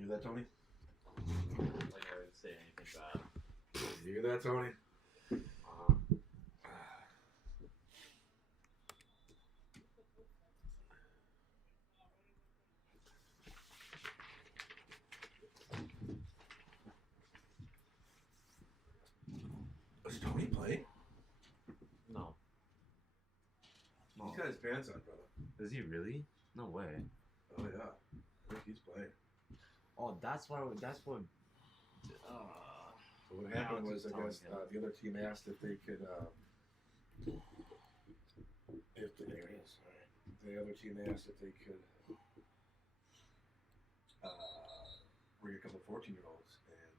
You hear that, Tony? Like I didn't say anything bad. You hear that, Tony? Does Tony play? No. He's got his pants on, brother. Is he really? No way. Oh, yeah. I think he's playing. Oh, that's what. So what happened was, I guess, the other team asked if they could, there it is. All right. The other team asked if they could bring a couple 14-year-olds, and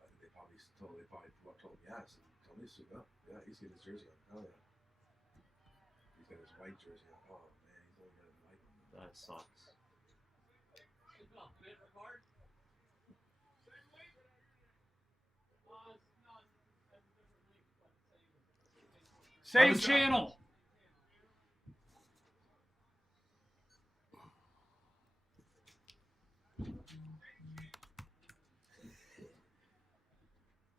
I think they probably told him yes. And Tony's suited up. Yeah, he's getting his jersey on. Oh yeah. He's got his white jersey on. Oh man, he's only got his white one. That sucks. Same channel.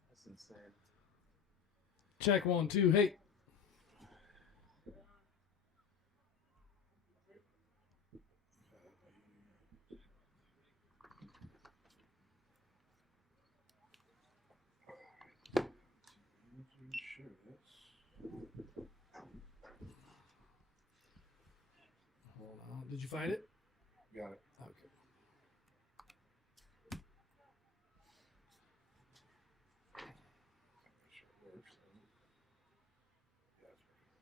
That's insane. Check 1, 2. Hey. Hold on. Did you find it? Got it. Okay. Sure it works. Yeah, it's working.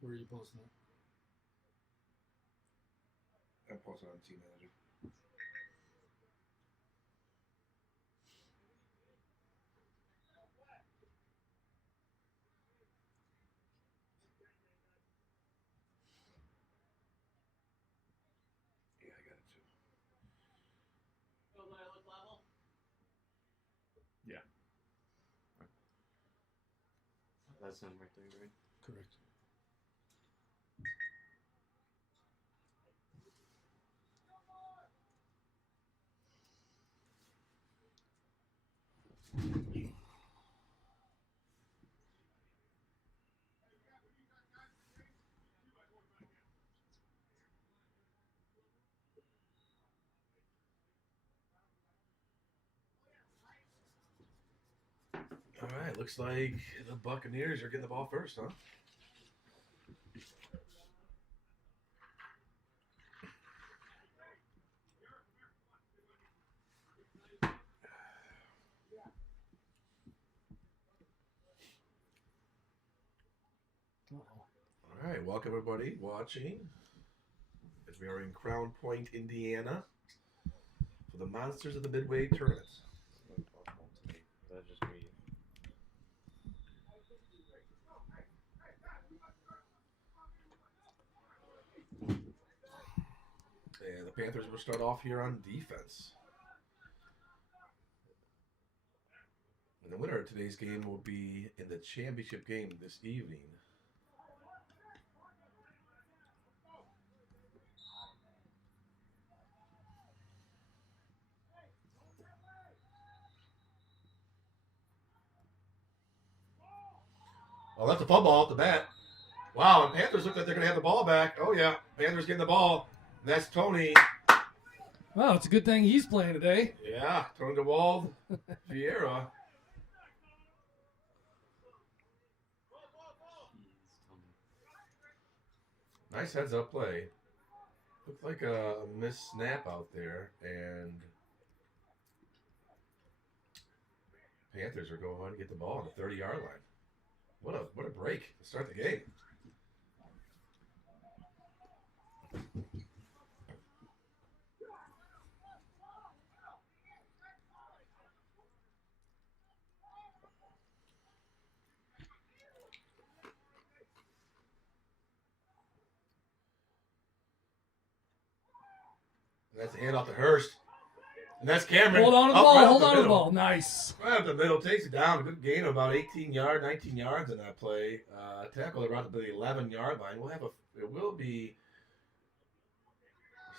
Where are you posting it? I'm posting on Team Manager. Yeah, I got it too. Yeah. That's him right there, right? Correct. All right, looks like the Buccaneers are getting the ball first, huh? All right, welcome everybody watching as we are in Crown Point, Indiana for the Monsters of the Midway Tournament. That's just me. And the Panthers will start off here on defense. And the winner of today's game will be in the championship game this evening. Oh, that's a fumble off the bat. Wow, and Panthers look like they're going to have the ball back. Oh, yeah. Panthers getting the ball. And that's Tony. Well, it's a good thing he's playing today. Yeah, Tony DeWald, Vieira. Nice heads-up play. Looked like a missed snap out there, and Panthers are going to get the ball on the 30-yard line. What a break to start the game. And that's a handoff to Hurst. And that's Cameron. Hold on to the Up ball. right up Hold on to the middle. ball. Nice. Right up the middle. Takes it down. A good gain of about 19 yards in that play. Tackle around the 11-yard line. It will be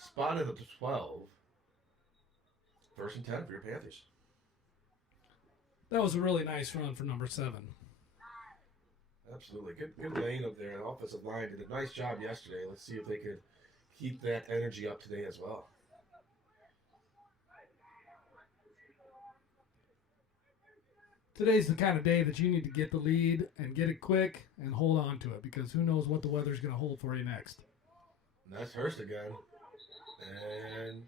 spotted at the 12. 1st and 10 for your Panthers. That was a really nice run for number 7. Absolutely. Good lane up there. The offensive line did a nice job yesterday. Let's see if they could keep that energy up today as well. Today's the kind of day that you need to get the lead and get it quick and hold on to it because who knows what the weather's going to hold for you next. And that's Hurst again. And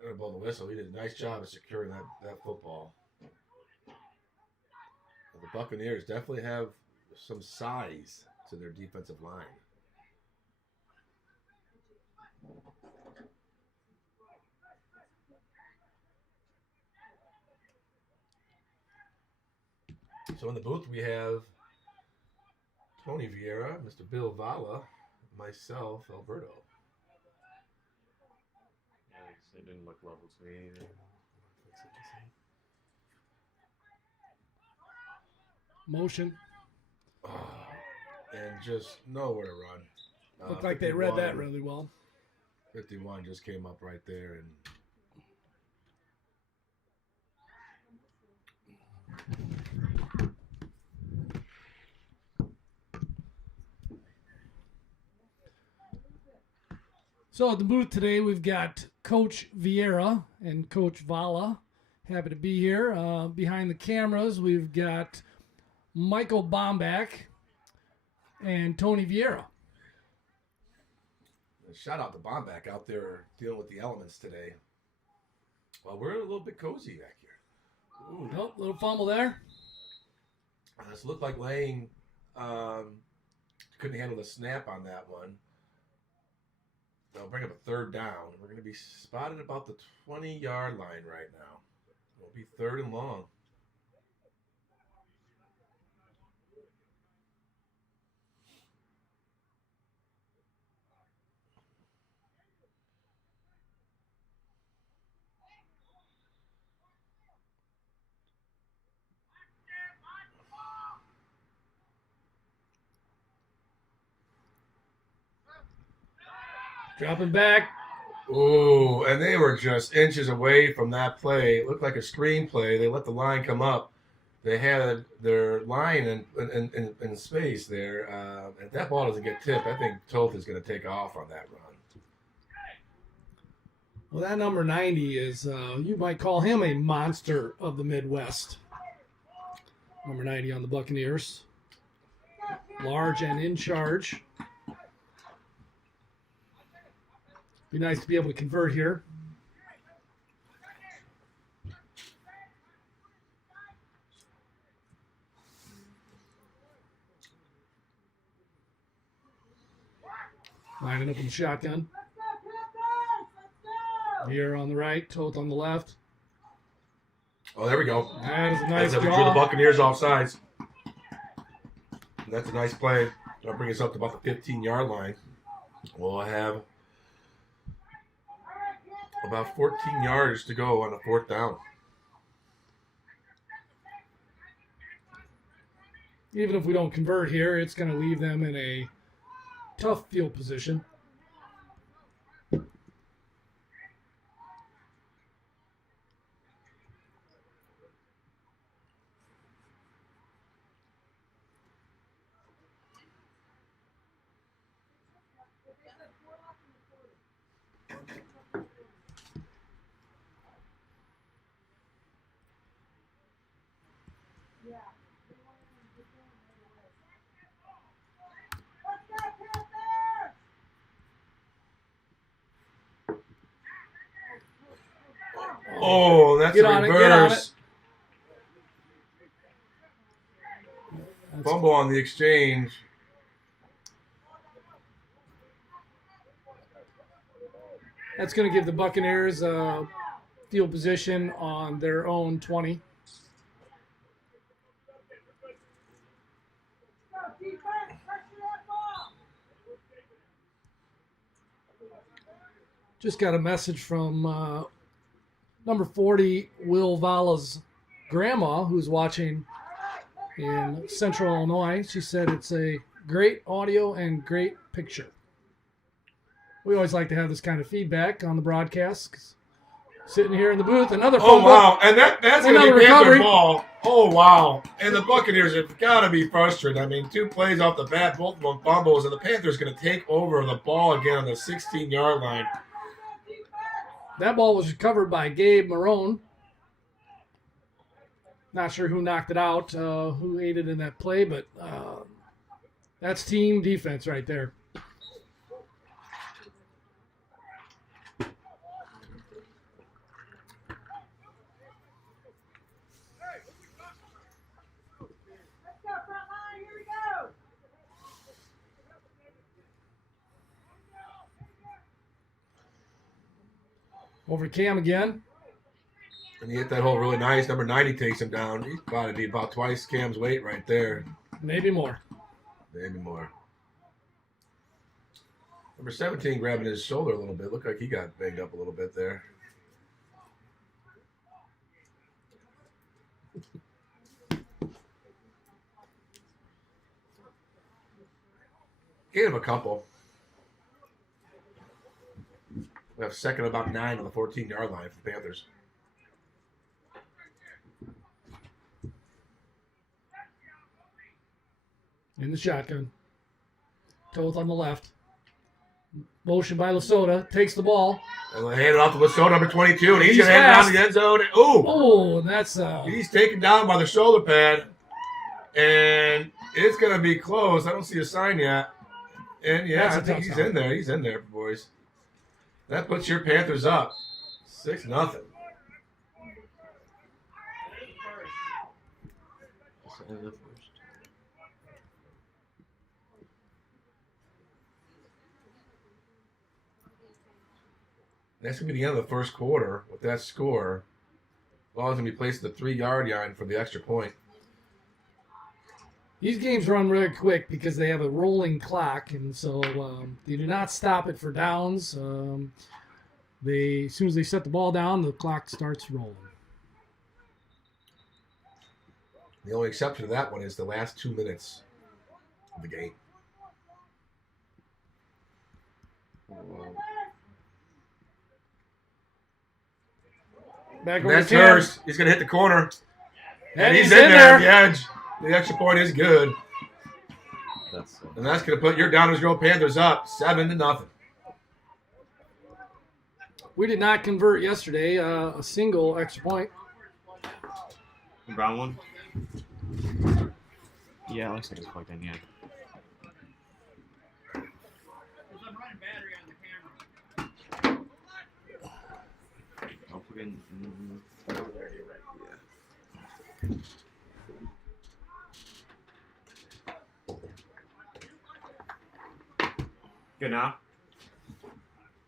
they're going to blow the whistle. He did a nice job of securing that football. The Buccaneers definitely have some size to their defensive line. So in the booth we have Tony Vieira, Mr. Bill Vala, myself, Alberto. Yikes, it didn't look level to me either. Motion. And just nowhere to run. Looked like they read that really well. 51 just came up right there and So at the booth today, we've got Coach Vieira and Coach Vala. Happy to be here. Behind the cameras, we've got Michael Bombach and Tony Vieira. shout out to Bombach out there dealing with the elements today. Well, we're a little bit cozy back here. Ooh. Nope, little fumble there. This looked like Lane couldn't handle the snap on that one. They'll bring up a 3rd down. We're going to be spotted about the 20-yard line right now. It'll be 3rd and long. Dropping back. Ooh, and they were just inches away from that play. It looked like a screenplay. They let the line come up. They had their line in space there. If that ball doesn't get tipped, I think Toth is going to take off on that run. Well, that number 90 is, you might call him a monster of the Midwest. Number 90 on the Buccaneers. Large and in charge. Be nice to be able to convert here. Lining up in the shotgun. Here on the right, Toth on the left. Oh, there we go. That is a nice We drew the draw. Buccaneers off sides. That's a nice play. That'll bring us up to about the 15-yard line. We'll have about 14 yards to go on a 4th down. Even if we don't convert here, it's going to leave them in a tough field position. Oh, that's Get a on it, reverse. get on it. Fumble on the exchange. That's going to give the Buccaneers field position on their own 20. Just got a message from number 40, Will Vala's grandma, who's watching in Central Illinois. She said it's a great audio and great picture. We always like to have this kind of feedback on the broadcast. 'Cause sitting here in the booth, another Oh, fumble. wow. And that's going to Another be Panther recovery. ball. Oh, wow. And the Buccaneers have got to be frustrated. I mean, 2 plays off the bat, both of them fumbles, and the Panthers going to take over the ball again on the 16-yard line. That ball was recovered by Gabe Marone. Not sure who knocked it out, who aided in that play, but that's team defense right there. Over to Cam again. And he hit that hole really nice. Number 90 takes him down. He's got to be about twice Cam's weight right there. Maybe more. Maybe more. Number 17 grabbing his shoulder a little bit. Looked like he got banged up a little bit there. Gave him a couple. We have second about 9 on the 14-yard line for the Panthers. In the shotgun. Toth on the left. Motion by Lasota. Takes the ball. And they hand it off to Lasota, number 22, and he's He's going to head down fast. the end zone. Ooh! Oh, and that's He's taken down by the shoulder pad, and it's going to be close. I don't see a sign yet. And, yeah, That's a I think he's touchdown. in there. He's in there, boys. That puts your Panthers up 6-0. That's going to be the end of the first quarter with that score. Ball is going to be placed at the 3-yard line for the extra point. these games run really quick because they have a rolling clock, and so they do not stop it for downs. As soon as they set the ball down, the clock starts rolling. The only exception to that one is the last 2 minutes of the game. Back And over that's to Cam. Hurst. He's going to hit the corner. And he's he's in in there at there. the edge. The extra point is good. And that's going to put your Downers Grove Panthers up 7-0. We did not convert yesterday. A single extra point. Brown one? Yeah, it looks like it's plugged in, yeah. I'll plug in. Yeah. Good now?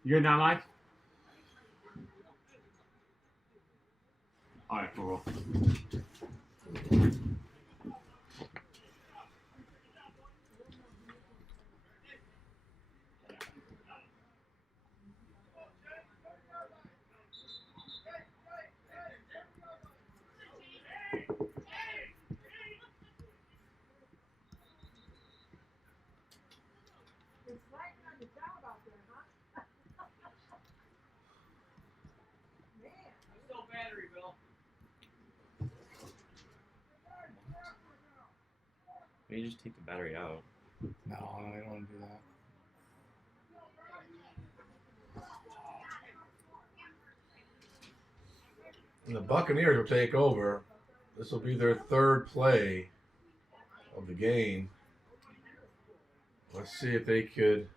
You good now, Mike? Alright, cool. Maybe you just take the battery out. No, I don't want to do that. And the Buccaneers will take over. This will be their third play of the game. Let's see if they could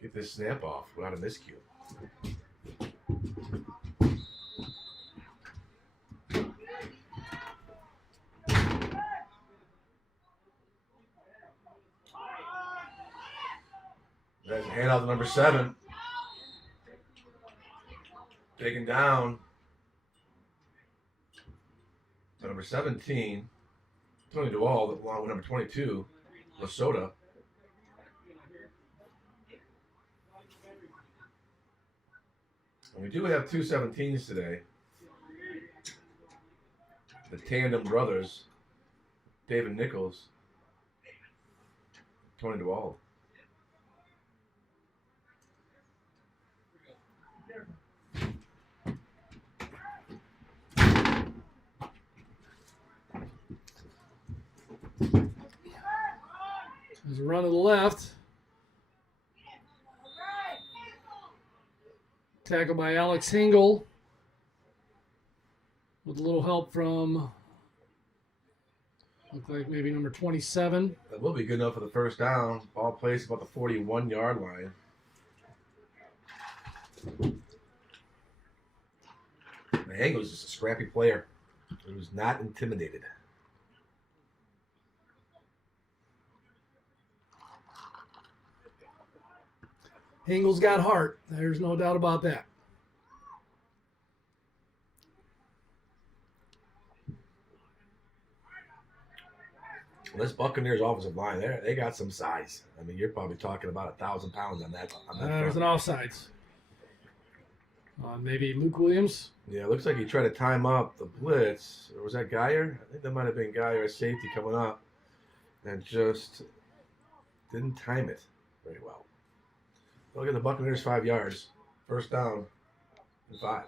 get this snap off without a miscue. There's a handout to number 7. Taken down to number 17. Tony DeWall, along with number 22, Lasota. We do have two 17s today. The Tandem brothers, David Nichols, Tony DeWald. There's a run to the left. Tackle by Alex Hingle. With a little help from, look like maybe number 27. That will be good enough for the first down. Ball placed about the 41-yard line. Hingle was just a scrappy player. He was not intimidated. Hingle's got heart. There's no doubt about that. Well, this Buccaneers offensive line, they got some size. I mean, you're probably talking about 1,000 pounds on that. There's an offsides. Maybe Luke Williams. Yeah, it looks like he tried to time up the blitz. Or was that Geyer? I think that might have been Geyer, safety coming up. And just didn't time it very well. Look at the Buccaneers 5 yards. First down and 5.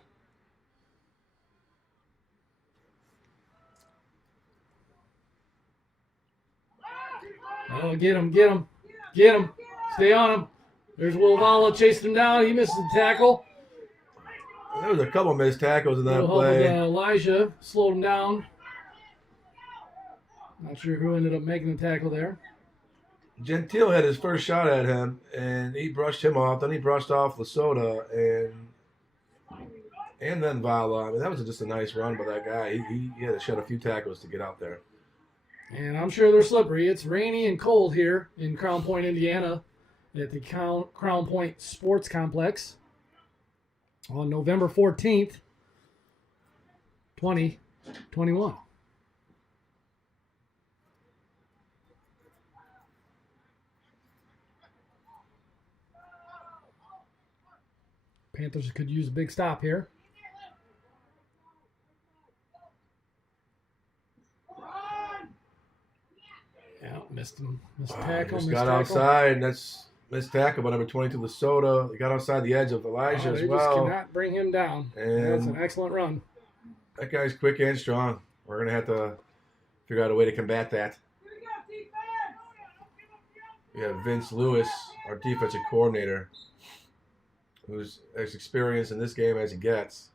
Oh, get him, get him, get him. Stay on him. There's Will Vala chasing him down. He misses the tackle. There was a couple missed tackles in that Help play. with, Elijah slowed him down. Not sure who ended up making the tackle there. Gentile had his first shot at him, and he brushed him off. Then he brushed off Lasota, and then Vala. I mean, that was just a nice run by that guy. He had to shed a few tackles to get out there. And I'm sure they're slippery. It's rainy and cold here in Crown Point, Indiana, at the Crown Point Sports Complex on November 14th, 2021. Panthers could use a big stop here. Yeah, missed him. Missed tackle. Just missed got tackle. outside, and that's missed tackle by number 22, Lasota. He got outside the edge of Elijah as They well. just cannot bring him down. And that's an excellent run. that guy's quick and strong. We're going to have to figure out a way to combat that. We have Vince Lewis, our defensive coordinator, who's as experienced in this game as he gets.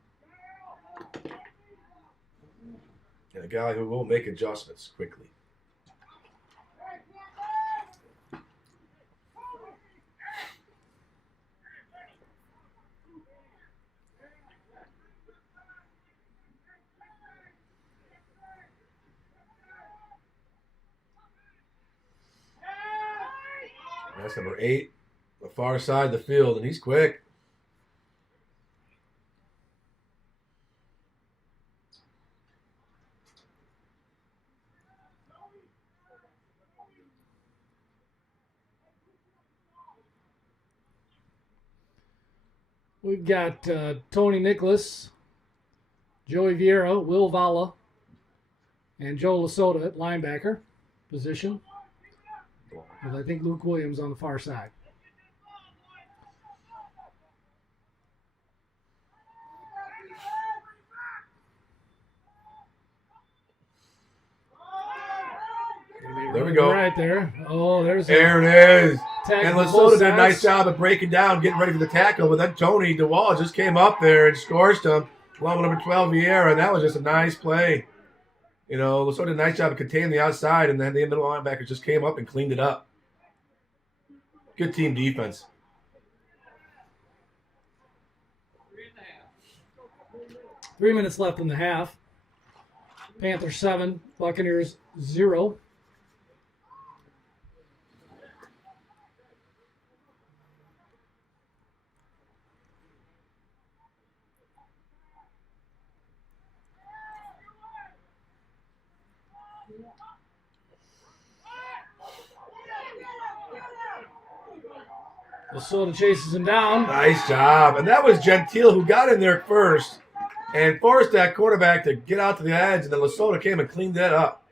And a guy who will make adjustments quickly. That's number 8, the far side of the field, and he's quick. We've got Tony Nicholas, Joey Vieira, Will Vala, and Joe Lasota at linebacker position. With I think Luke Williams on the far side. There we go. Right there. Oh, There it is. tag And for Lasota both did a nice sides. job of breaking down, getting ready for the tackle, but then Tony DeWall just came up there and scorched him, along with number 12, Vieira, and that was just a nice play. You know, Lasota did a nice job of containing the outside, and then the middle linebacker just came up and cleaned it up. Good team defense. 3 minutes left in the half. Panthers 7, Buccaneers 0. Lesotho chases him down. Nice job. And that was Gentile who got in there first and forced that quarterback to get out to the edge, and then Lesotho came and cleaned that up.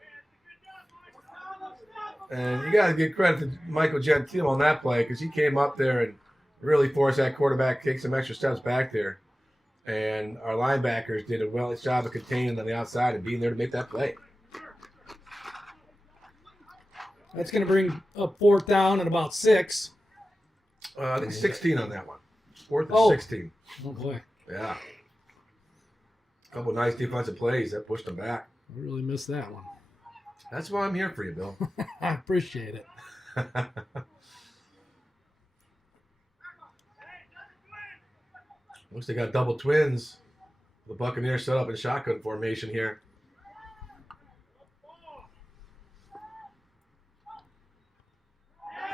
And you got to give credit to Michael Gentile on that play because he came up there and really forced that quarterback to take some extra steps back there. And our linebackers did a well job of containing on the outside and being there to make that play. That's going to bring up 4th down at about 6. I think 16 on that one. 4th and 16. Oh, boy. Yeah. A couple nice defensive plays that pushed them back. We really missed that one. That's why I'm here for you, Bill. I appreciate it. Looks like they got double twins. The Buccaneers set up in shotgun formation here.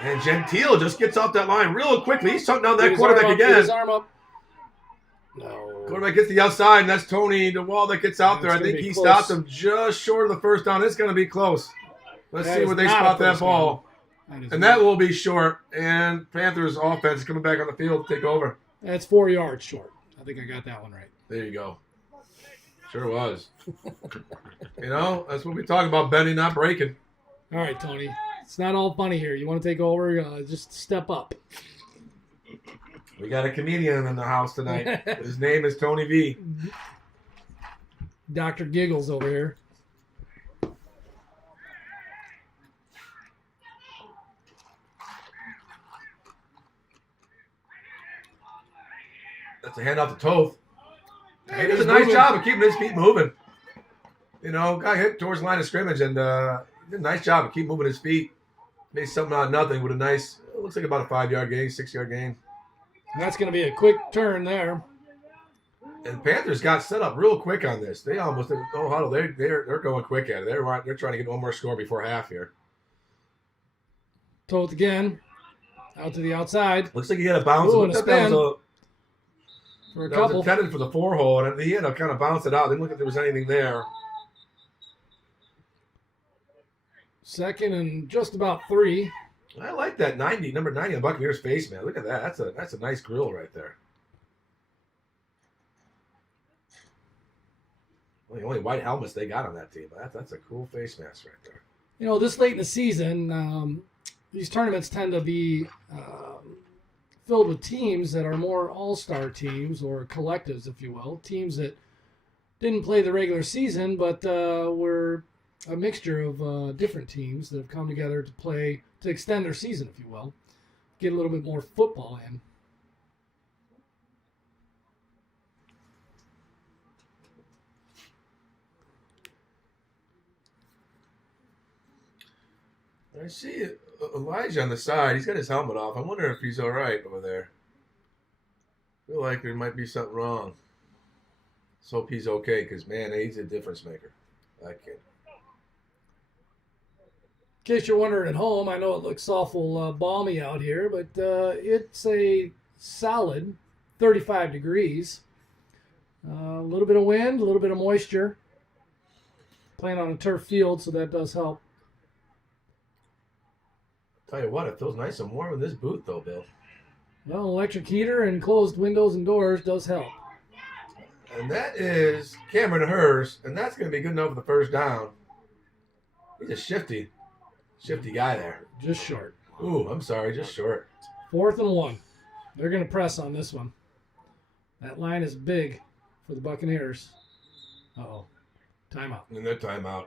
And Gentile just gets off that line real quickly. He's shutting down that quarterback again. His arm up. No. Quarterback gets the outside, and that's Tony DeWall that gets out there. I think he stopped him just short of the first down. It's going to be close. Let's see where they spot that ball. And that will be short. And Panthers offense is coming back on the field to take over. That's 4 yards short. I think I got that one right. There you go. Sure was. You know, that's what we talk about, bending, not breaking. All right, Tony. It's not all funny here. You want to take over? Just step up. We got a comedian in the house tonight. His name is Tony V. Dr. Giggles over here. That's a handoff to Toth. He does a nice job of keeping his feet moving. You know, got hit towards the line of scrimmage, and he did a nice job of keep moving his feet. Made something out of nothing with a nice, it looks like about a 5-yard gain, 6-yard gain. And that's going to be a quick turn there. And Panthers got set up real quick on this. They almost didn't know huddle. They're going quick at it. They're trying to get one more score before half here. Toth again. Out to the outside. Looks like he had a bounce. Ooh, and a spin. For a That couple. was intended for the 4-hole, and he had to kind of bounce it out. Didn't look like there was anything there. 2nd and just about 3. I like that number 90 on Buccaneers face, man. Look at that. That's a nice grill right there. Well, the only white helmets they got on that team. That's a cool face mask right there. You know, this late in the season, these tournaments tend to be filled with teams that are more all-star teams or collectives, if you will. Teams that didn't play the regular season, but were a mixture of different teams that have come together to play, to extend their season, if you will. Get a little bit more football in. I see Elijah on the side. He's got his helmet off. I wonder if he's all right over there. I feel like there might be something wrong. Let's hope he's okay because, man, he's a difference maker. That kid. In case you're wondering at home, I know it looks awful balmy out here, but it's a solid 35 degrees. A little bit of wind, a little bit of moisture. Playing on a turf field, so that does help. Tell you what, it feels nice and warm in this booth, though, Bill. Well, electric heater and closed windows and doors does help. And that is Cameron Hers, and that's going to be good enough for the first down. He's a shifty guy there. Just short. Ooh, I'm sorry, just short. 4th and 1. They're going to press on this one. That line is big for the Buccaneers. Uh-oh. Timeout. And their timeout.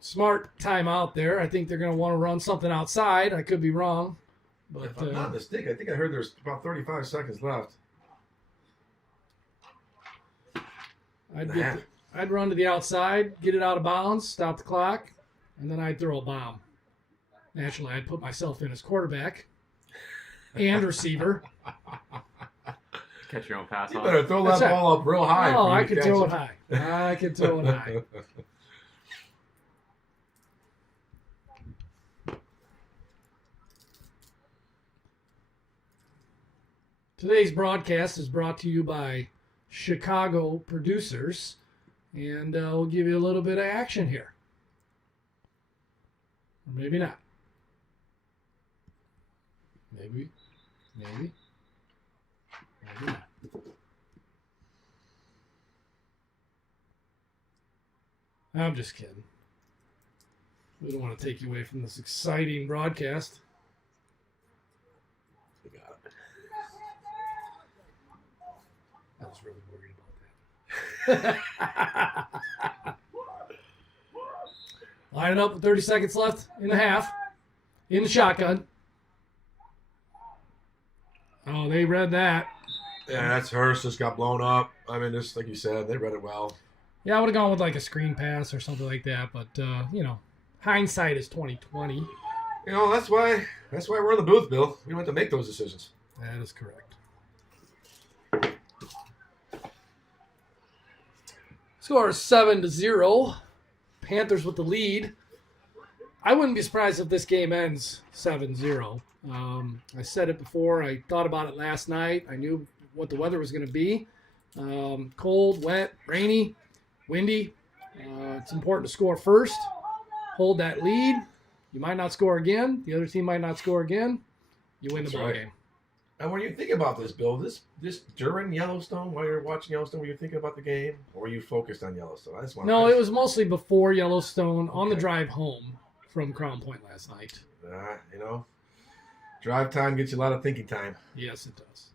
Smart timeout there. I think they're going to want to run something outside. I could be wrong. But if I'm not mistaken, I think I heard there's about 35 seconds left. I'd run to the outside, get it out of bounds, stop the clock, and then I'd throw a bomb. Naturally, I'd put myself in as quarterback and receiver. Catch your own pass. You better throw that ball up real high. Oh, I could throw it high. I could throw it high. Today's broadcast is brought to you by Chicago Producers, and we'll give you a little bit of action here. Or maybe not. Maybe. Maybe not. I'm just kidding. We don't want to take you away from this exciting broadcast. We got it. I was really worried about that. Line it up with 30 seconds left in the half. In the shotgun. Oh, they read that. Yeah, that's Hurst just got blown up. I mean, just like you said, they read it well. Yeah, I would have gone with like a screen pass or something like that, but hindsight is 2020. You know, that's why we're in the booth, Bill. We don't have to make those decisions. That is correct. Score 7-0. Panthers with the lead. I wouldn't be surprised if this game ends 7-0. I said it before. I thought about it last night. I knew what the weather was going to be. Cold, wet, rainy, windy. It's important to score first. Hold that lead. You might not score again. The other team might not score again. You win the ball game. And when you think about this, Bill, this during Yellowstone, while you're watching Yellowstone, were you thinking about the game, or were you focused on Yellowstone? No, it was mostly before Yellowstone on the drive home from Crown Point last night. Drive time gets you a lot of thinking time. Yes, it does.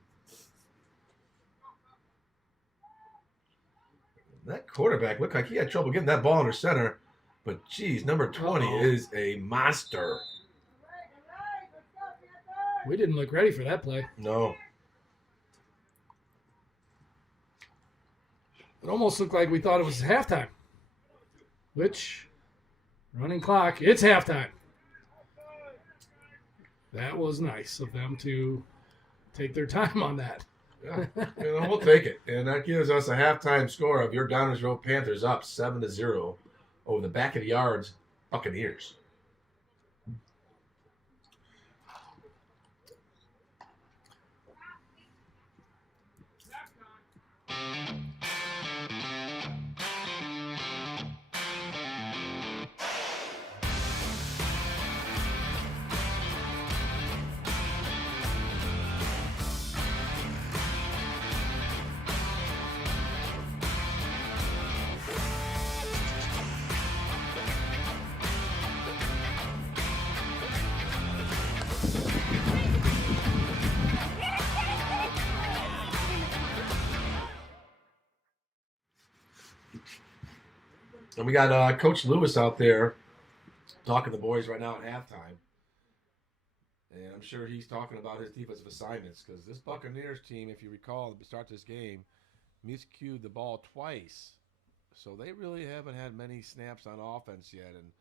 That quarterback looked like he had trouble getting that ball under center, but geez, number 20 is a monster. We didn't look ready for that play. No. It almost looked like we thought it was halftime. Which, running clock, it's halftime. That was nice of them to take their time on that. Yeah, we'll take it. And that gives us a halftime score of your Downers Road Panthers up 7-0 over the back of the yards Buccaneers. And we got Coach Lewis out there talking to the boys right now at halftime. And I'm sure he's talking about his defensive assignments because this Buccaneers team, if you recall, at the start of this game, miscued the ball twice. So they really haven't had many snaps on offense yet. And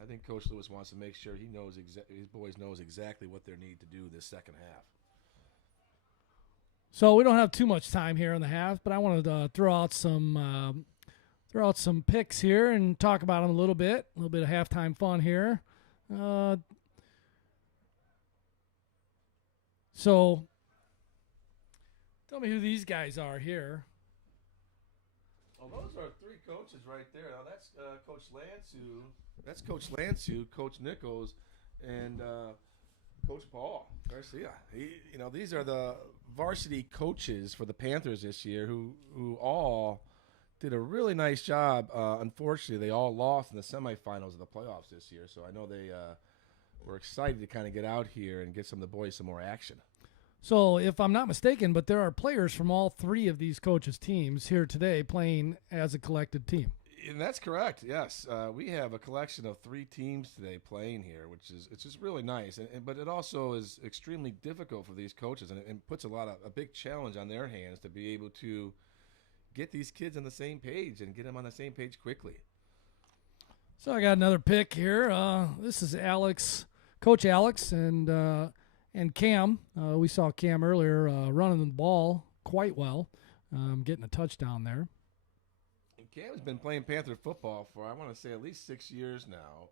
I think Coach Lewis wants to make sure his boys knows exactly what they need to do this second half. So we don't have too much time here in the half, but I wanted to throw out some picks here and talk about them a little bit of halftime fun here. So tell me who these guys are here. Well, those are three coaches right there. Now that's Coach Lansu. That's Coach Lansu, Coach Nichols, and Coach Paul Garcia. These are the varsity coaches for the Panthers this year who all did a really nice job. Unfortunately, they all lost in the semifinals of the playoffs this year. So I know they were excited to kind of get out here and get some of the boys some more action. So if I'm not mistaken, but there are players from all three of these coaches' teams here today playing as a collected team. And that's correct. Yes, we have a collection of three teams today playing here, it's just really nice. But it also is extremely difficult for these coaches, and puts a big challenge on their hands to be able to get these kids on the same page and get them on the same page quickly. So I got another pick here. This is Coach Alex, and Cam. We saw Cam earlier running the ball quite well, getting a touchdown there. And Cam's been playing Panther football for, I want to say, at least 6 years now.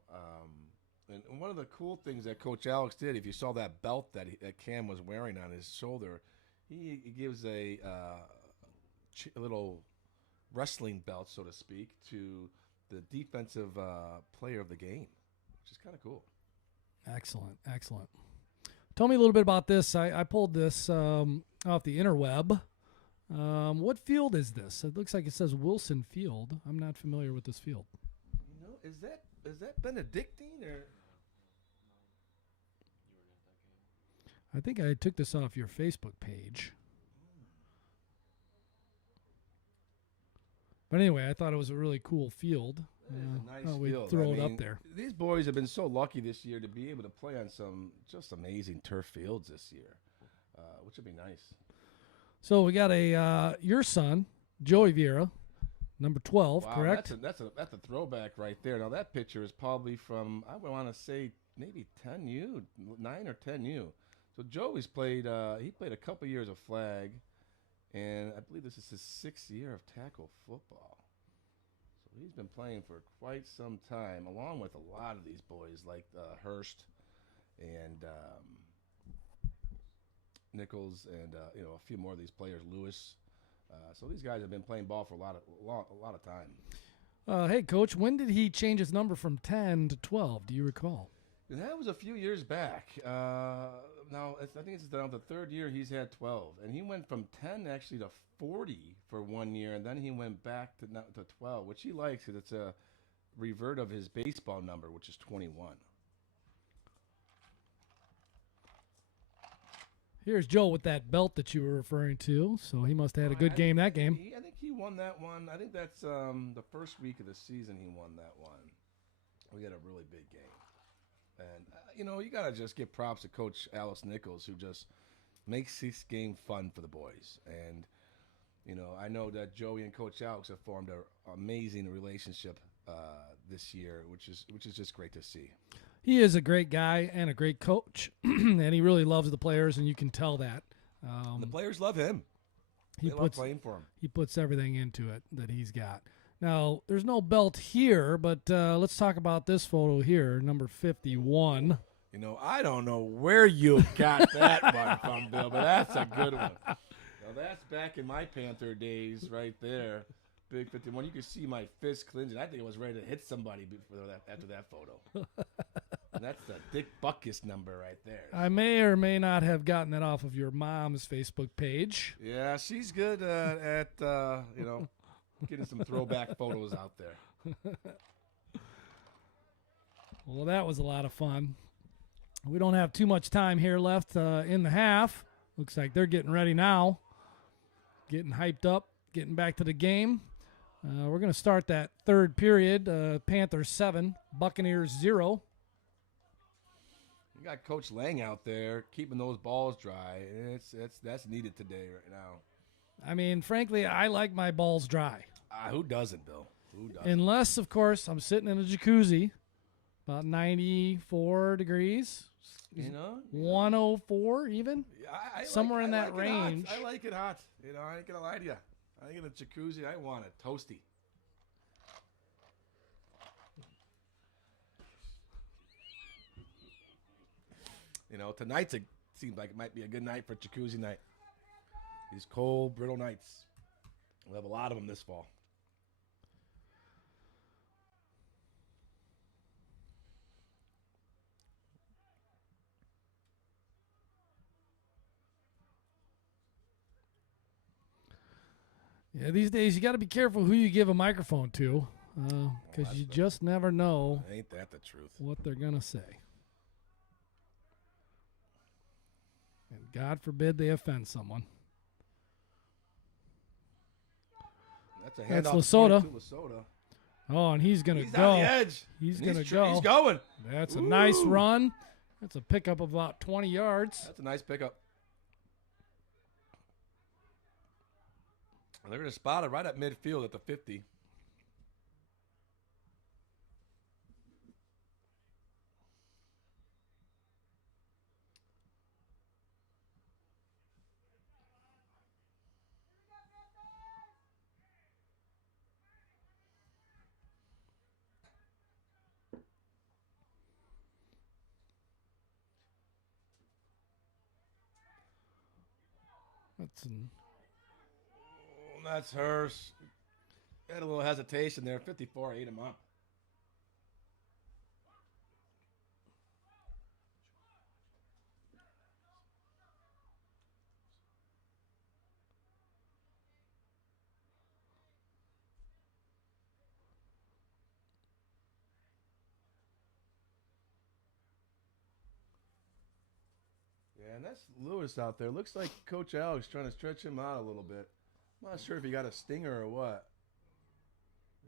And one of the cool things that Coach Alex did, if you saw that belt that Cam was wearing on his shoulder, he gives a little wrestling belt, so to speak, to the defensive player of the game, which is kind of cool. Excellent. Tell me a little bit about this. I pulled this off the interweb. What field is this? It looks like it says Wilson Field. I'm not familiar with this field. You know, is that Benedictine or? I think I took this off your Facebook page. But anyway, I thought it was a really cool field. It is a nice we'd field. throw it up there. These boys have been so lucky this year to be able to play on some just amazing turf fields this year, which would be nice. So we got your son, Joey Vieira, number 12, Wow, correct? That's a throwback right there. Now that picture is probably from, I would want to say maybe 10U, 9 or 10U. So Joey's played. He played a couple years of flag, and I believe this is his 6th year of tackle football. So he's been playing for quite some time, along with a lot of these boys like Hurst and Nichols, and a few more of these players, Lewis. So these guys have been playing ball for a lot of time. Hey, Coach, when did he change his number from 10 to 12? Do you recall? And that was a few years back. Now, I think it's now the 3rd year he's had 12. And he went from 10 actually to 40 for 1 year, and then he went back to 12, which he likes because it's a revert of his baseball number, which is 21. Here's Joe with that belt that you were referring to. So he must have had a good game that game. I think he won that one. I think that's the first week of the season he won that one. We had a really big game. And, you got to just give props to Coach Alice Nichols, who just makes this game fun for the boys. And, I know that Joey and Coach Alex have formed an amazing relationship this year, which is just great to see. He is a great guy and a great coach, and he really loves the players, and you can tell that. The players love him. They love playing for him. He puts everything into it that he's got. Now, there's no belt here, but let's talk about this photo here, number 51. I don't know where you got that one from, Bill, but that's a good one. Now, that's back in my Panther days right there. Big 51. You can see my fist clenching. I think I was ready to hit somebody after that photo. And that's the Dick Buckus number right there. I may or may not have gotten that off of your mom's Facebook page. Yeah, she's good at getting some throwback photos out there. Well, that was a lot of fun. We don't have too much time here left in the half. Looks like they're getting ready now. Getting hyped up, getting back to the game. We're going to start that third period. Panthers 7, Buccaneers 0. You got Coach Lang out there keeping those balls dry, and that's needed today right now. I mean, frankly, I like my balls dry. Who doesn't, Bill? Who doesn't? Unless, of course, I'm sitting in a jacuzzi, about 94 degrees. 104 even? I somewhere in that like range. I like it hot. I ain't going to lie to you. I think in a jacuzzi, I want it toasty. Tonight's seems like it might be a good night for jacuzzi night. These cold, brittle nights. We'll have a lot of them this fall. Yeah, these days you got to be careful who you give a microphone to, because you just never know. Ain't that the truth? What they're gonna say, and God forbid they offend someone. That's a That's handoff Lesota. to Lesota. Oh, and he's gonna He's go. on the edge. He's And gonna go. He's going. That's a Ooh. nice run. That's a pickup of about 20 yards. That's a nice pickup. They're going to spot it right at midfield at the 50. That's hers. Had a little hesitation there. 54 ate him up. And that's Lewis out there. Looks like Coach Alex trying to stretch him out a little bit. I'm not sure if he got a stinger or what.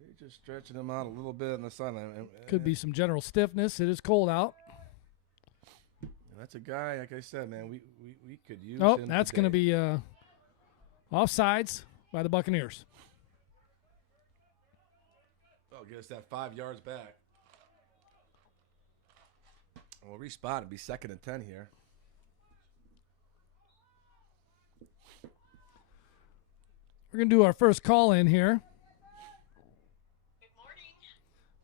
He's just stretching him out a little bit on the sideline. Could be some general stiffness. It is cold out. And that's a guy, like I said, man, we could use Oh, him that's going to be offsides by the Buccaneers. Oh, get us that 5 yards back. We'll respot and be 2nd and 10 here. We're going to do our first call in here.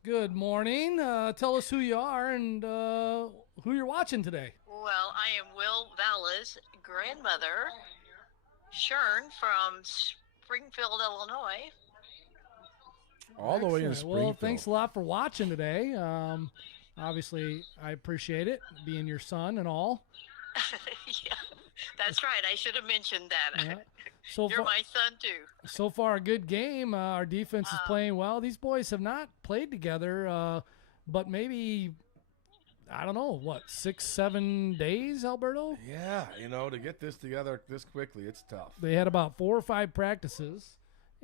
Good morning. Good morning. Tell us who you are and who you're watching today. Well, I am Will Vala's grandmother, Shern from Springfield, Illinois. All the way in Excellent. Springfield. Well, thanks a lot for watching today. Obviously, I appreciate it, being your son and all. Yeah, that's right. I should have mentioned that. Yeah. So You're my son, too. So far, a good game. Our defense is playing well. These boys have not played together, but maybe, I don't know, 6-7 days, Alberto? Yeah, to get this together this quickly, it's tough. They had about 4 or 5 practices.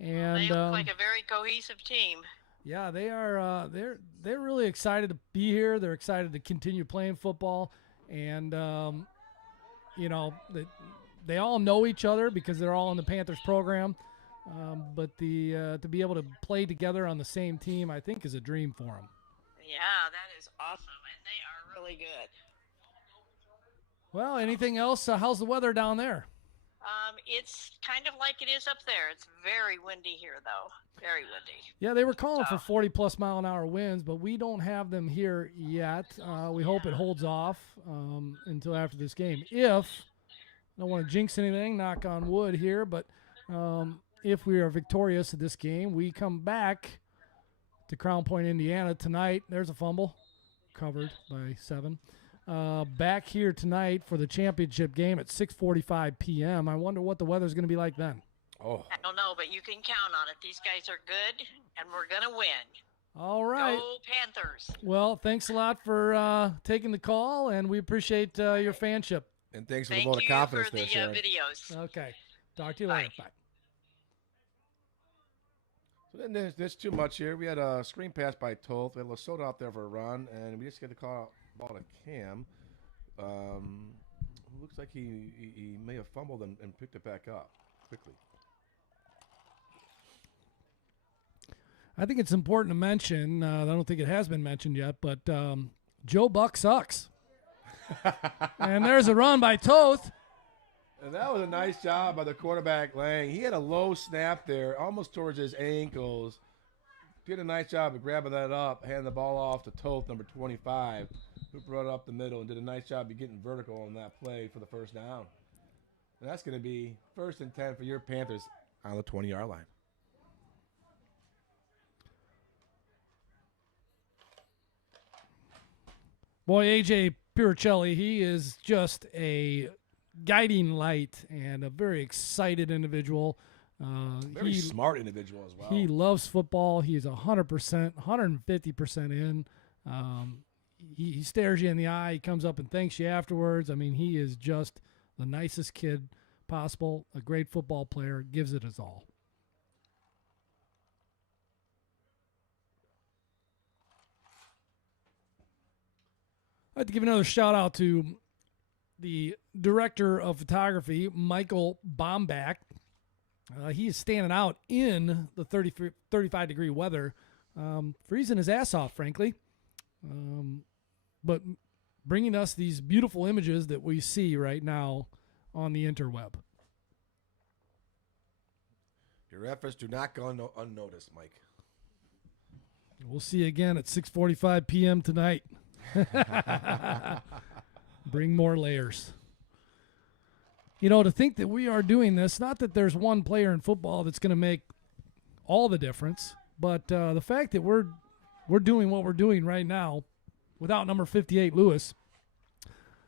And they look like a very cohesive team. Yeah, they are. They're really excited to be here. They're excited to continue playing football, and they all know each other because they're all in the Panthers program. But to be able to play together on the same team, I think, is a dream for them. Yeah, that is awesome, and they are really good. Well, anything else? How's the weather down there? It's kind of like it is up there. It's very windy here, though. Very windy. Yeah, they were calling for 40-plus mile-an-hour winds, but we don't have them here yet. We hope it holds off until after this game. I don't want to jinx anything, knock on wood here, but if we are victorious at this game, we come back to Crown Point, Indiana tonight. There's a fumble, covered by 7. Back here tonight for the championship game at 6:45 p.m. I wonder what the weather's going to be like then. Oh, I don't know, but you can count on it. These guys are good, and we're going to win. All right. Go Panthers. Well, thanks a lot for taking the call, and we appreciate your fanship. and thanks for the vote of confidence there, Sharon. Thank you for the videos. Okay. Talk to you later. Bye. So then there's too much here. We had a screen pass by Toth. We had Lesotho out there for a run, and we just get the call ball to Cam. Looks like he may have fumbled and picked it back up quickly. I think it's important to mention, I don't think it has been mentioned yet, but Joe Buck sucks. And there's a run by Toth. And that was a nice job by the quarterback, Lang. He had a low snap there, almost towards his ankles. Did a nice job of grabbing that up, handing the ball off to Toth, number 25, who brought it up the middle and did a nice job of getting vertical on that play for the first down. And that's going to be 1st and 10 for your Panthers on the 20-yard line. Boy, A.J. Piricelli, he is just a guiding light and a very excited individual. Very smart individual as well. He loves football. He is 100%, 150% in. He stares you in the eye. He comes up and thanks you afterwards. I mean, he is just the nicest kid possible, a great football player, gives it his all. I'd like to give another shout out to the director of photography, Michael Bombach. He is standing out in the 35-degree weather, freezing his ass off, frankly, but bringing us these beautiful images that we see right now on the interweb. Your efforts do not go unnoticed, Mike. We'll see you again at 6:45 p.m. tonight. Bring more layers. You know, to think that we are doing this, not that there's one player in football that's going to make all the difference, but the fact that we're doing what we're doing right now without number 58, Lewis,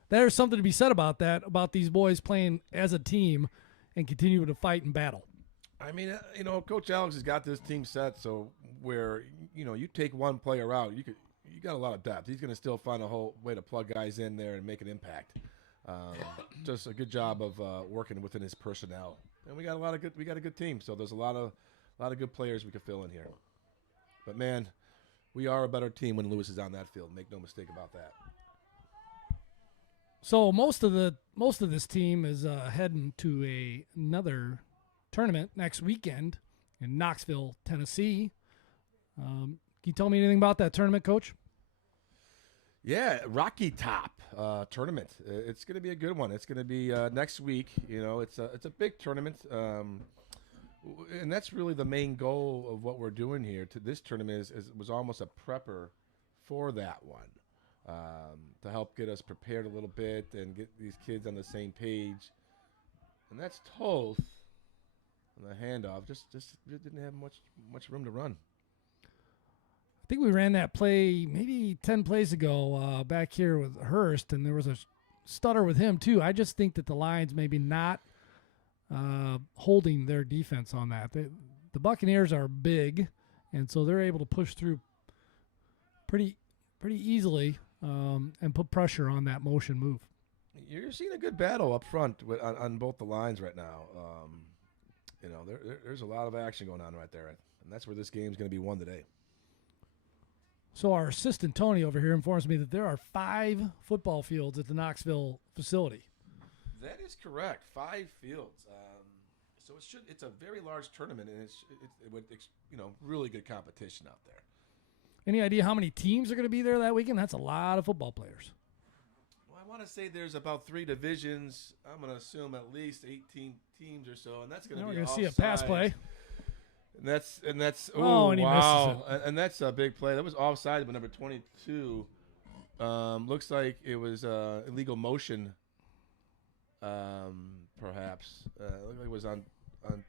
there's something to be said about that, about these boys playing as a team and continuing to fight and battle. I mean, Coach Alex has got this team set so where, you take one player out, you got a lot of depth. He's going to still find a whole way to plug guys in there and make an impact. Just a good job of working within his personnel, and we got a good team. So there's a lot of good players we could fill in here. But man, we are a better team when Lewis is on that field. Make no mistake about that. So most of this team is heading to another tournament next weekend in Knoxville, Tennessee. Can you tell me anything about that tournament, Coach? Yeah, Rocky Top tournament. It's going to be a good one. It's going to be next week. You know, it's a big tournament, and that's really the main goal of what we're doing here. To this tournament was almost a prepper for that one, to help get us prepared a little bit and get these kids on the same page. And that's Toth on the handoff. Just didn't have much room to run. I think we ran that play maybe 10 plays ago back here with Hurst, and there was a stutter with him too. I just think that the Lions maybe not holding their defense on that. The Buccaneers are big, and so they're able to push through pretty easily and put pressure on that motion move. You're seeing a good battle up front on both the lines right now. You know, there's a lot of action going on right there, and that's where this game's going to be won today. So our assistant Tony over here informs me that there are 5 football fields at the Knoxville facility. That is correct. 5 fields. So it's a very large tournament, and it's really good competition out there. Any idea how many teams are going to be there that weekend? That's a lot of football players. Well, I want to say there's about 3 divisions. I'm going to assume at least 18 teams or so, and that's going to be. We're going to see a pass play. And that's and he wow, misses it. And that's a big play. That was offside, but number 22 looks like it was illegal motion. Perhaps looked like it was on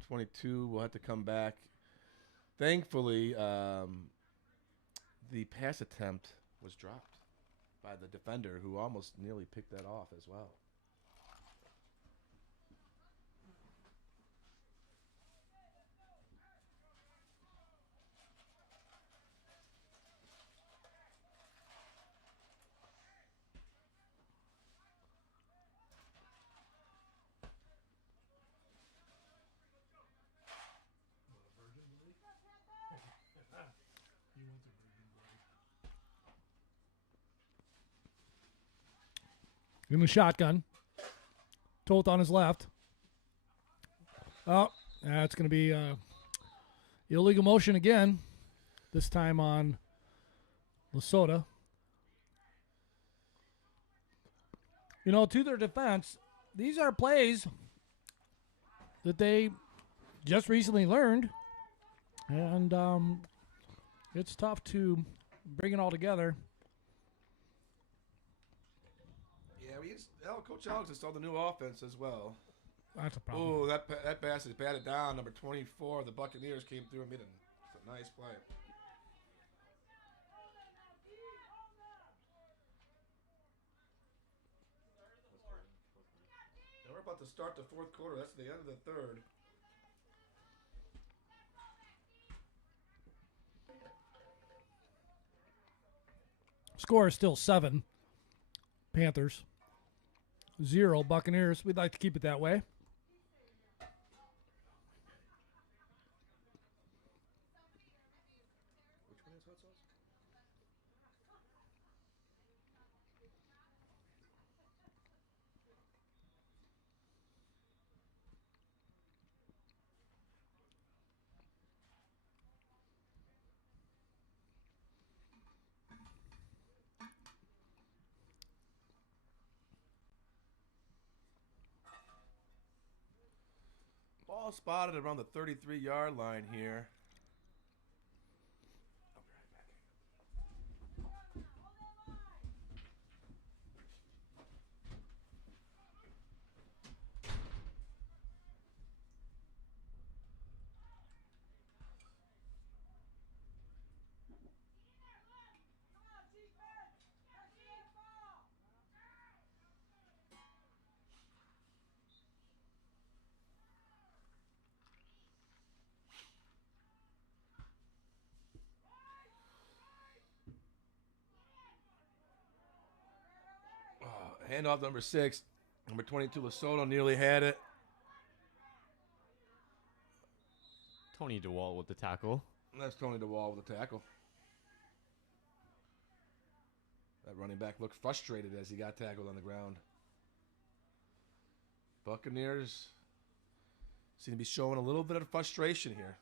22. We'll have to come back. Thankfully, the pass attempt was dropped by the defender, who almost nearly picked that off as well. In the shotgun. Toth on his left. Oh, that's going to be illegal motion again. This time on Lesota. You know, to their defense, these are plays that they just recently learned. And it's tough to bring it all together. Coach Alex installed the new offense as well. That's a problem. Oh, that pass is batted down. Number 24, the Buccaneers came through and made a nice play. And we're about to start the 4th quarter. That's the end of the 3rd. Score is still 7. Panthers. 0 Buccaneers. We'd like to keep it that way. Which one is hot sauce? Ball spotted around the 33-yard line here. Handoff number 6. Number 22, Lesotho nearly had it. Tony DeWalt with the tackle. That's Tony DeWall with the tackle. That running back looked frustrated as he got tackled on the ground. Buccaneers seem to be showing a little bit of frustration here.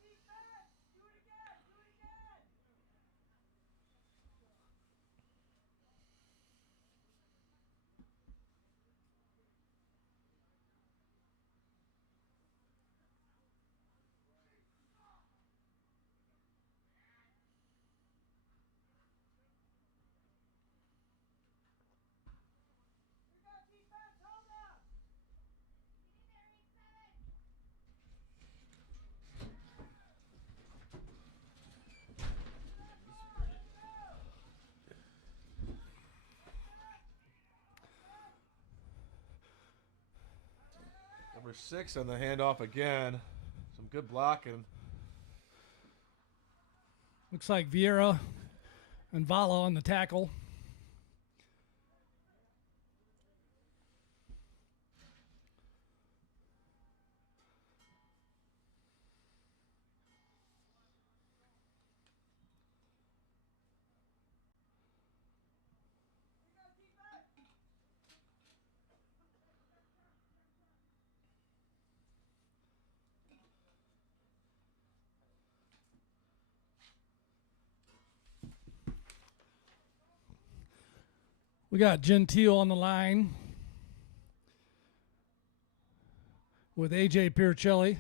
Number 6 on the handoff again. Some good blocking. Looks like Vieira and Vala on the tackle. We got Gentile on the line with AJ Piercelli.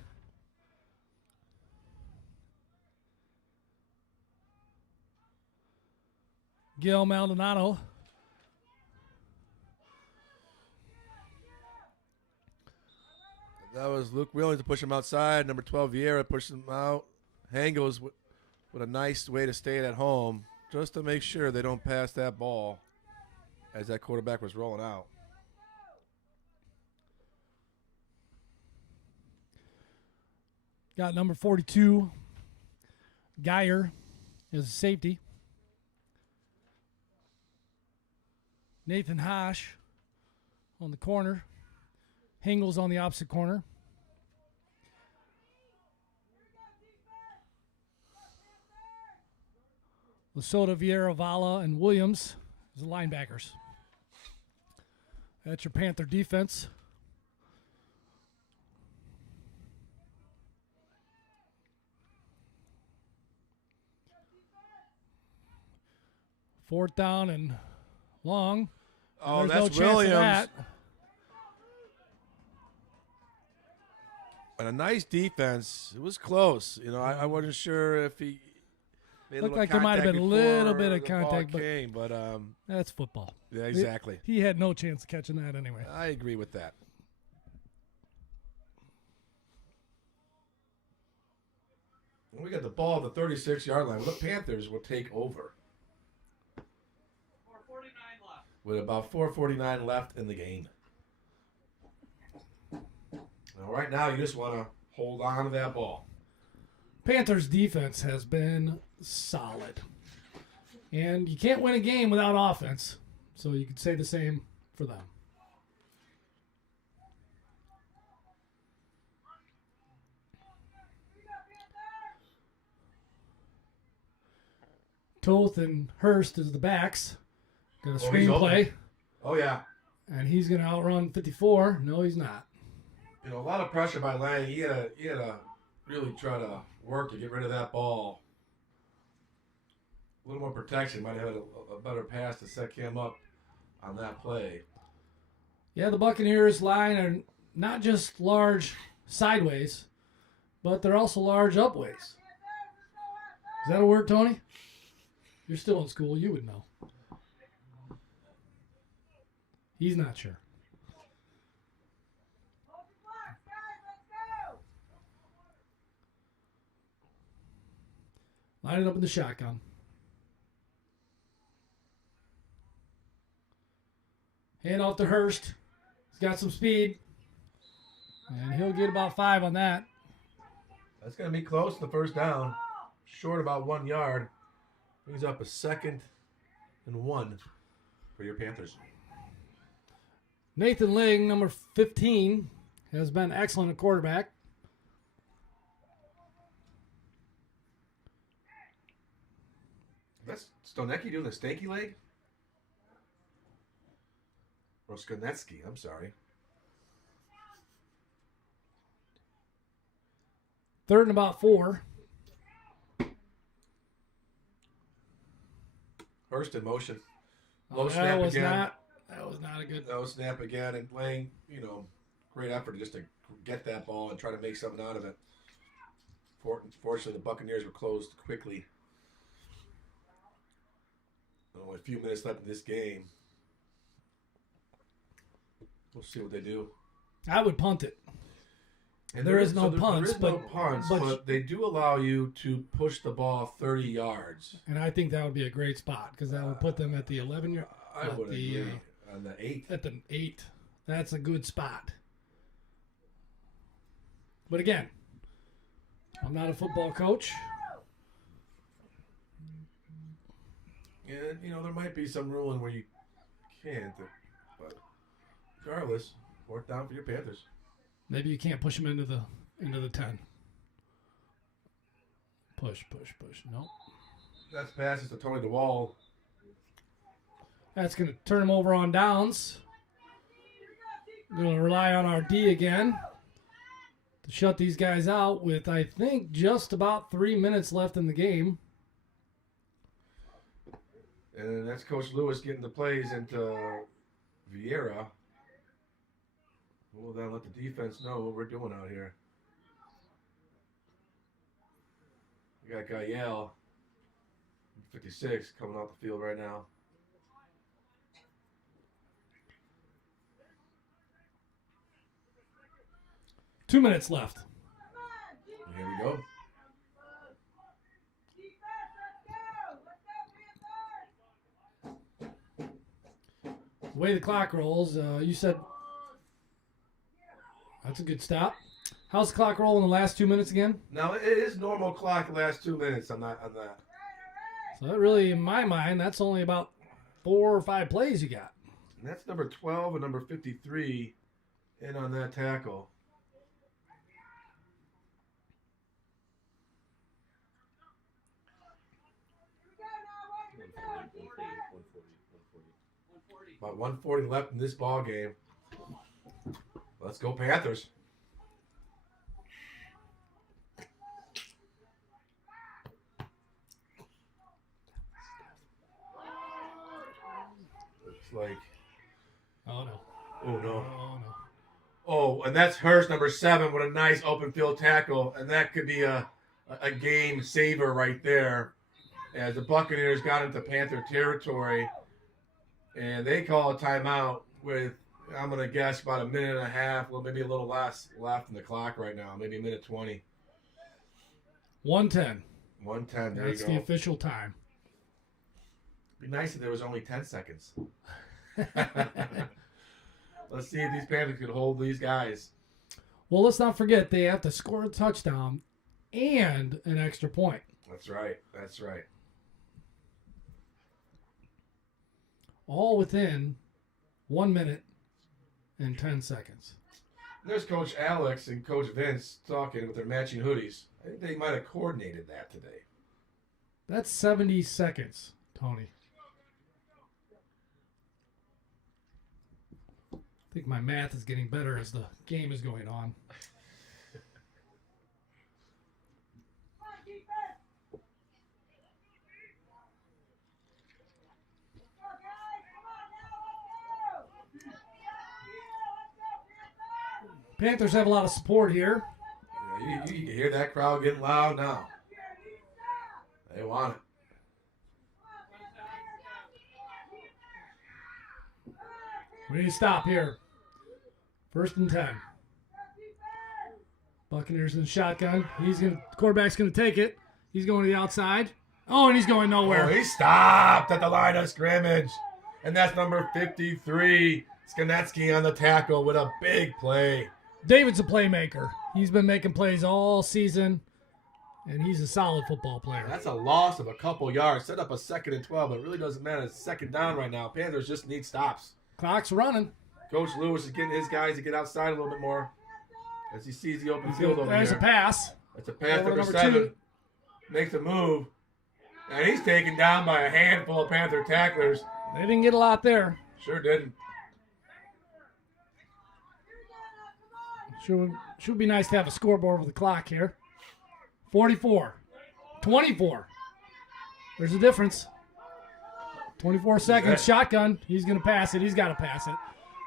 Gil Maldonado. That was Luke willing to push him outside. Number 12, Vieira pushed him out. Hangles with a nice way to stay at home just to make sure they don't pass that ball as that quarterback was rolling out. Got number 42, Geyer, as a safety. Nathan Hosh on the corner. Hingles on the opposite corner. Lesotho, Vieira, Vala, and Williams as the linebackers. That's your Panther defense. Fourth down and long. Oh, There's that's no chance of Williams. that. And a nice defense. It was close. You know, I wasn't sure if he made Looked a little like there might have contact been a little before bit of the ball contact, but came, but that's football. yeah, exactly. He had no chance of catching that anyway. I agree with that. We got the ball at the 36-yard line. The Panthers will take over. 4:49 left. With about 4:49 left in the game. Now, right now, you just want to hold on to that ball. Panthers defense has been solid. And you can't win a game without offense. So you could say the same for them. Toth and Hurst is the backs. Got a he's screenplay. open. Oh, yeah. And he's going to outrun 54. No, he's not. You know, a lot of pressure by Lang. He had to really try to work to get rid of that ball. A little more protection. Might have had a better pass to set him up on that play. Yeah, the Buccaneers line are not just large sideways, but they're also large upways. Is that a word, Tony? You're still in school. You would know. He's not sure. Line it up in the shotgun. Hand off to Hurst. He's got some speed. And he'll get about 5 on that. That's going to be close to the first down. Short about 1 yard. Brings up a 2nd and 1 for your Panthers. Nathan Ling, number 15, has been excellent at quarterback. That's Stonecki doing the stanky leg? Or Skonetsky, I'm sorry. 3rd and about 4. Hurst in motion. Oh, Low snap again. That was not a good. Low snap again and playing, great effort just to get that ball and try to make something out of it. Fortunately, the Buccaneers were closed quickly. Only a few minutes left in this game. We'll see what they do. I would punt it. And There is no punts, no punts, but- but they do allow you to push the ball 30 yards. And I think that would be a great spot because that would put them at the 11 yard. I would agree. On the 8th. At the 8. That's a good spot. But again, I'm not a football coach. And, there might be some ruling where you can't. But regardless, 4th down for your Panthers. Maybe you can't push them into the 10. Push. Nope. That's passes to Tony DeWall. That's going to turn him over on downs. Going to rely on our D again to shut these guys out with, I think, just about 3 minutes left in the game. And that's Coach Lewis getting the plays into Vieira. We'll then let the defense know what we're doing out here. We got Gael, 56, coming off the field right now. Two minutes left. Here we go. The way the clock rolls, you said that's a good stop. How's the clock roll in the last 2 minutes again? Now, it is normal clock the last 2 minutes on that. So that really, in my mind, that's only about 4 or 5 plays you got. And that's number 12 and number 53 in on that tackle. About 140 left in this ball game. Let's go Panthers. Looks like. Oh, no. Oh, no. Oh, no. Oh, and that's Hurst, number 7, with a nice open field tackle. And that could be a game saver right there. As the Buccaneers got into Panther territory. And they call a timeout with, I'm going to guess, about a minute and a half, well, maybe a little less left in the clock right now. Maybe a minute 20. 1:10. 1:10, there That's you the go. official time. It'd be nice if there was only 10 seconds. Let's see if these Panthers could hold these guys. Well, let's not forget they have to score a touchdown and an extra point. That's right. That's right. All within 1 minute and 10 seconds. There's Coach Alex and Coach Vince talking with their matching hoodies. I think they might have coordinated that today. That's 70 seconds, Tony. I think my math is getting better as the game is going on. Panthers have a lot of support here. Yeah, you can hear that crowd getting loud now. They want it. We need to stop here. 1st and 10. Buccaneers in the shotgun. Quarterback's gonna take it. He's going to the outside. Oh, and he's going nowhere. Oh, he stopped at the line of scrimmage. And that's number 53, Skonetsky on the tackle with a big play. David's a playmaker. He's been making plays all season, and he's a solid football player. That's a loss of a couple yards. Set up a 2nd and 12, but it really doesn't matter. It's 2nd down right now. Panthers just need stops. Clock's running. Coach Lewis is getting his guys to get outside a little bit more as he sees the open field over There's here. a pass. That's a pass Over number number 7. 2. Makes a move. And he's taken down by a handful of Panther tacklers. They didn't get a lot there. Sure didn't. Should be nice to have a scoreboard with the clock here. 44. 24. There's a difference. 24 seconds. Shotgun. He's going to pass it. He's got to pass it.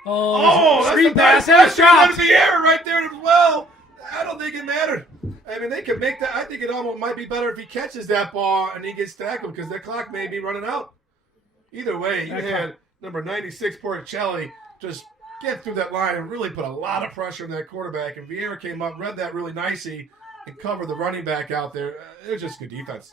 Oh, that's screen a pass. pass. That's going to be error right there as well. I don't think it mattered. I mean, they could make that. I think it almost might be better if he catches that ball and he gets tackled because that clock may be running out. Either way, you had number 96, Porticelli, just get through that line and really put a lot of pressure on that quarterback. And Vieira came up, read that really nicely, and covered the running back out there. It was just good defense.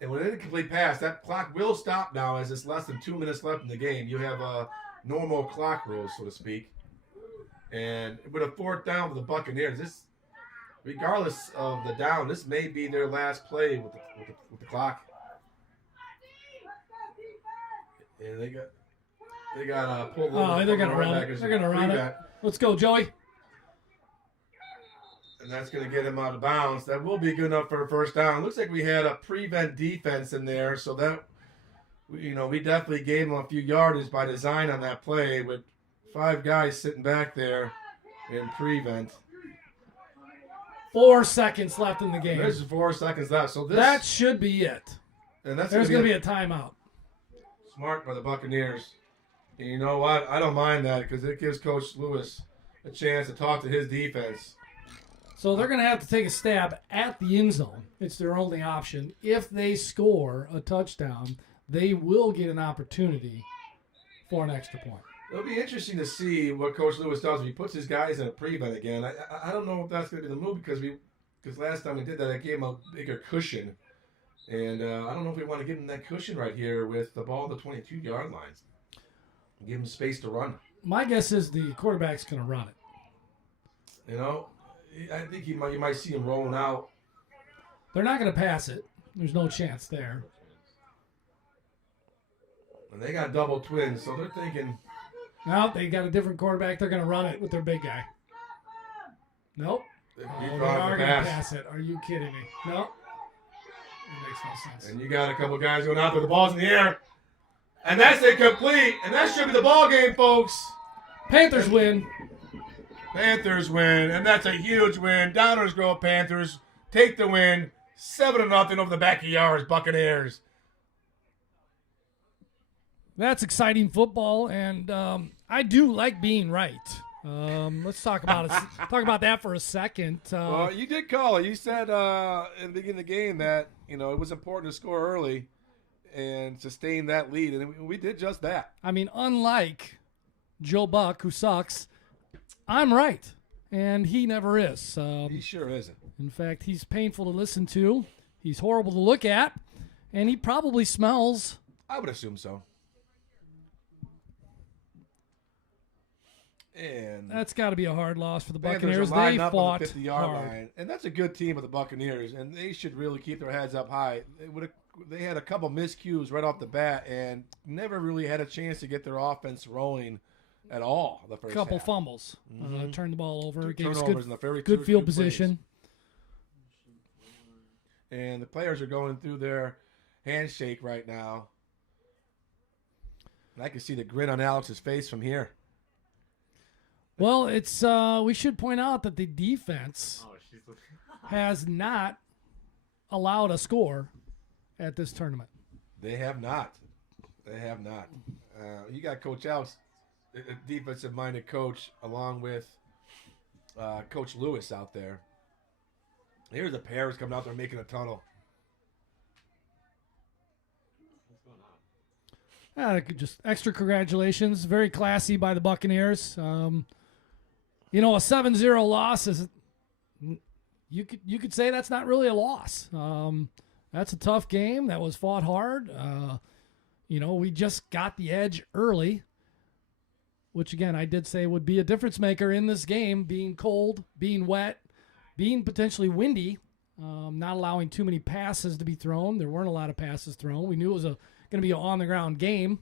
And with an incomplete pass, that clock will stop now as it's less than 2 minutes left in the game. You have normal clock rules, so to speak. And with a 4th down for the Buccaneers, this, regardless of the down, this may be their last play with the clock. And they got pulled over. Oh, they're going to run it. They're going to run it. Let's go, Joey. And that's going to get him out of bounds. That will be good enough for a first down. Looks like we had a prevent defense in there, so that, we definitely gave him a few yardage by design on that play with 5 guys sitting back there in prevent. 4 seconds left in the game. There's 4 seconds left. So that should be it. And that's There's going to be a timeout. Smart by the Buccaneers. And you know what? I don't mind that because it gives Coach Lewis a chance to talk to his defense. So they're going to have to take a stab at the end zone. It's their only option. If they score a touchdown, they will get an opportunity for an extra point. It'll be interesting to see what Coach Lewis does if he puts his guys in a prevent again. I don't know if that's going to be the move because last time we did that, I gave him a bigger cushion. And I don't know if we want to give him that cushion right here with the ball at the 22-yard line. Give him space to run. My guess is the quarterback's going to run it. I think you might see him rolling out. They're not going to pass it. There's no chance there. And they got double twins, so they're thinking. No, they got a different quarterback. They're going to run it with their big guy. Nope. They are going to pass it. Are you kidding me? Nope. It makes no sense. And you got a couple guys going out there. The ball's in the air. And that's incomplete. And that should be the ball game, folks. Panthers win. Panthers win, and that's a huge win. Downers Grove Panthers take the win, 7-0 over the Backyards Buccaneers. That's exciting football, and I do like being right. Let's talk about that for a second. Well, you did call it. You said in the beginning of the game that it was important to score early and sustain that lead, and we did just that. I mean, unlike Joe Buck, who sucks, I'm right, and he never is. He sure isn't. In fact, he's painful to listen to. He's horrible to look at, and he probably smells. I would assume so. And that's got to be a hard loss for the Buccaneers. Buccaneers. They up fought on the 50-yard hard. line, and that's a good team of the Buccaneers, and they should really keep their heads up high. They had a couple miscues right off the bat, and never really had a chance to get their offense rolling at all. The first couple half. Fumbles, turned the ball over, gave us good good field position. And the players are going through their handshake right now. And I can see the grin on Alex's face from here. Well, it's we should point out that the defense has not allowed a score at this tournament. They have not. You got Coach Alex, a defensive-minded coach, along with Coach Lewis out there. Here's the Panthers coming out there making a tunnel. Just extra congratulations. Very classy by the Buccaneers. A 7-0 loss is you could say that's not really a loss. That's a tough game. That was fought hard. We just got the edge early, which again I did say would be a difference maker in this game, being cold, being wet, being potentially windy. not allowing too many passes to be thrown. There weren't a lot of passes thrown. We knew it was going to be an on-the-ground game,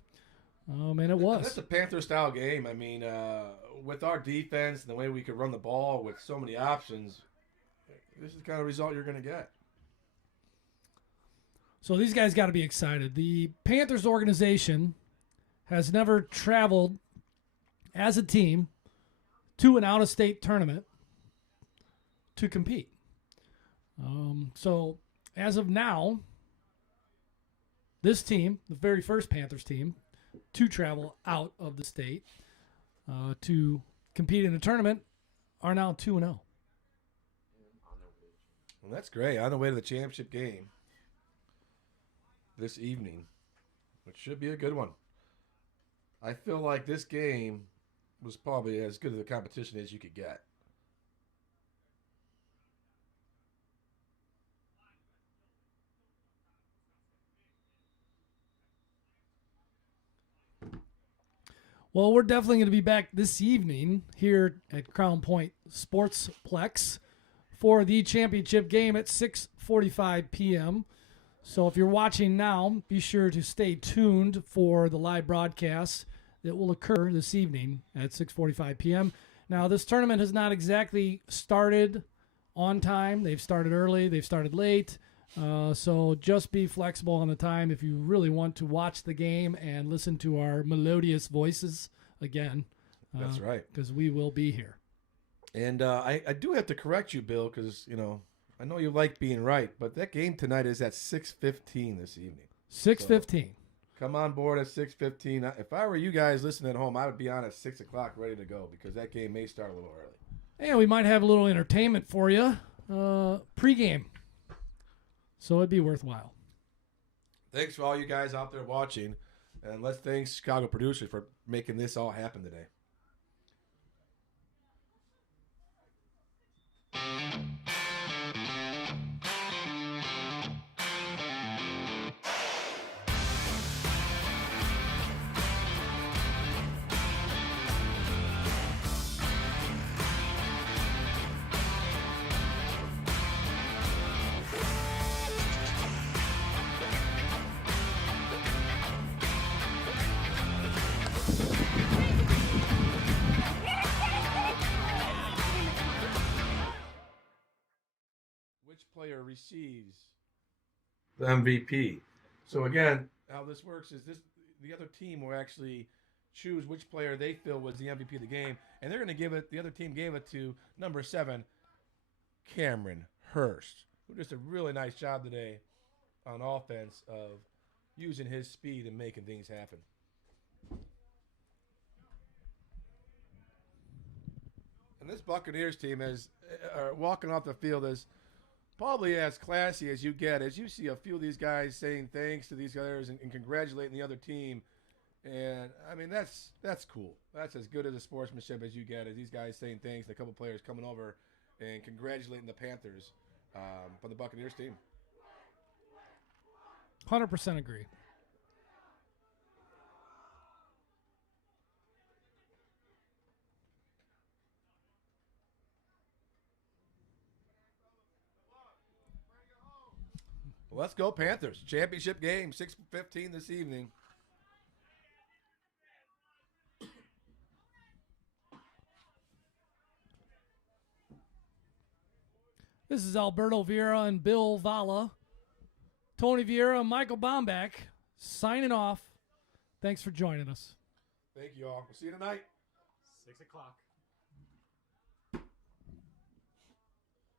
and it was. That's a Panther-style game. I mean, with our defense and the way we could run the ball with so many options, this is the kind of result you're going to get. So these guys got to be excited. The Panthers organization has never traveled as a team to an out-of-state tournament to compete. So as of now, this team, the very first Panthers team, to travel out of the state to compete in a tournament, are now 2-0. Well, that's great. On the way to the championship game this evening, which should be a good one. I feel like this game was probably as good of a competition as you could get. Well, we're definitely going to be back this evening here at Crown Point Sportsplex for the championship game at 6:45 p.m. So if you're watching now, be sure to stay tuned for the live broadcast that will occur this evening at 6:45 p.m. Now, this tournament has not exactly started on time. They've started early. They've started late. So just be flexible on the time if you really want to watch the game and listen to our melodious voices again. That's right. Because we will be here. And I do have to correct you, Bill, because, I know you like being right, but that game tonight is at 6:15 this evening. 6:15. So come on board at 6:15. If I were you guys listening at home, I would be on at 6 o'clock ready to go because that game may start a little early. And we might have a little entertainment for you pregame. So it'd be worthwhile. Thanks for all you guys out there watching. And let's thank Chicago producers for making this all happen today. Player receives the MVP. So again, how this works is the other team will actually choose which player they feel was the MVP of the game, and they're going to give it. The other team gave it to number 7, Cameron Hurst, who did just a really nice job today on offense of using his speed and making things happen. And this Buccaneers team is walking off the field as probably as classy as you get, as you see a few of these guys saying thanks to these others and congratulating the other team. And, I mean, that's cool. That's as good as a sportsmanship as you get, as these guys saying thanks to a couple players coming over and congratulating the Panthers for the Buccaneers team. 100% agree. Well, let's go Panthers. Championship game, 6:15 this evening. This is Alberto Vieira and Bill Valla. Tony Vieira and Michael Bombach signing off. Thanks for joining us. Thank you all. We'll see you tonight. 6 o'clock.